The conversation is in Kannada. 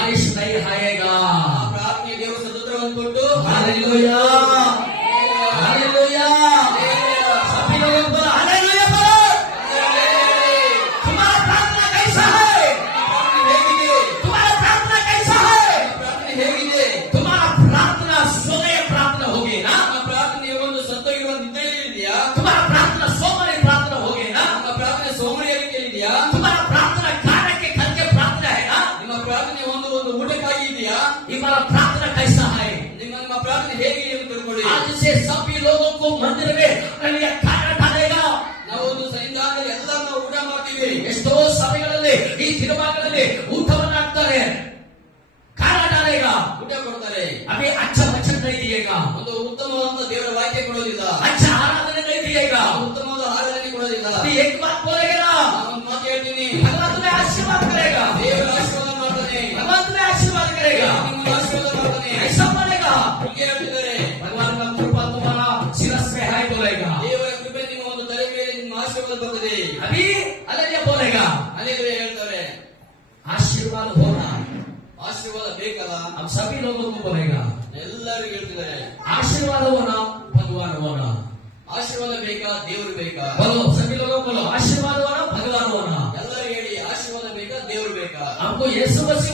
बारिश नहीं आएगा। प्रार्थನೆ ದೇವರು ಸದುತ್ತರವನ್ನು ಕೊಟ್ಟು हालेलुया हालेलुया। सभी लोगों को हालेलुया बोलो। तुम्हारा प्रार्थना कैसा है? तुम्हारा प्रार्थना कैसा है? ಪ್ರಾರ್ಥನೆ ಹೇಗಿದೆ? तुम्हारा प्रार्थना सोमय प्रार्थना होगी ना? ನಮ್ಮ ಪ್ರಾರ್ಥನೆ ಒಂದು ಸತ್ತೋಗಿರುವ ನಿದ್ರೆಯಲ್ಲಿದೆಯಾ? तुम्हारा प्रार्थना सोमय प्रार्थना होगी ना? ನಮ್ಮ ಪ್ರಾರ್ಥನೆ ಸೋಮರಿಯಾಗಿದೆಯಾ? तुम्हारा प्रार्थना खाने के घर के प्रार्थना है ना? ನಿಮ್ಮ ಪ್ರಾರ್ಥನೆ ಒಂದು ಊಟಕ್ಕಾಗಿ ಇದೆಯಾ? हमारा प्रार्थना कैसा है? ನಿಮ್ಮ ಪ್ರಾರ್ಥನೆ ಹೇಗಿದೆ ಎಂದು ತಿಳ್ಕೊಳ್ಳಿ. आज से सभी लोगों को मंदिर में खाना डालेगा. ನಾವು ಒಂದು ಸನ್ನಿಧಾನದಲ್ಲಿ ಎಲ್ಲ ನಾವು ಊಟ ಮಾಡ್ತೀವಿ. ಎಷ್ಟೋ ಸಭೆಗಳಲ್ಲಿ ಈ ದಿನಮಾನಗಳಲ್ಲಿ ಊಟವನ್ನು ಹಾಕ್ತಾರೆ, ಖಾನ ಡಾಲೇಗ, ಊಟ ಕೊಡ್ತಾರೆ. ಅಭಿ ಅಚ್ಚಾ ವಚನ नहीं दिएगा, ಒಂದು ಉತ್ತಮವಾದ ದೇವರ ವಾಕ್ಯ ಕೊಡೋದಿಲ್ಲ, अच्छा आराधना नहीं दिएगा. ಉತ್ತಮವಾದ ಆರಾಧನೆ ಕೊಡೋದಿಲ್ಲ. अभी एक बात बोलेगा, ನಾನು ಒಂದು ಮಾತು ಹೇಳ್ತೀನಿ, भगवान तुम्हें आशीर्वाद करेगा, ದೇವರ ಆಶೀರ್ವಾದ ಮಾಡ್ತಾನೆ, भगवान तुम्हें आशीर्वाद करेगा. ನಿಮ್ಮನ್ನು ಆಶೀರ್ವಾದ ಮಾಡ್ತಾನೆ. ऐसा बोलेगा, ಹೀಗೆ ಹೇಳ್ತಿದ್ದಾರೆ, भगवान का कृपा तुम्हारा सिरस पे है बोलेगा. ದೇವರ ಕೃಪೆ ನಿಮ್ಮ ಒಂದು ತಲೆ ಮೇಲೆ ನಿಮ್ಮ ಆಶೀರ್ವಾದ ಬರ್ತದೆ. अभी अलग बोलेगा, ಅನೇಕ ಹೇಳ್ತಾರೆ आशीर्वाद होना ಆಶೀರ್ವಾದ ಬೇಕಲ್ಲ. हम सभी लोगों को बोलेगा, ಎಲ್ಲರಿಗೂ ಹೇಳ್ತಿದ್ದಾರೆ आशीर्वाद होना भगवान होना. ಆಶೀರ್ವಾದ ಬೇಕಾ ದೇವರು ಬೇಕಾ? बोलो सभी लोगों बोलो, आशीर्वाद होना भगवान होना. ಎಲ್ಲರೂ ಹೇಳಿ, ಆಶೀರ್ವಾದ ಬೇಕಾ ದೇವರು ಬೇಕಾ? हमको यीशु मसीह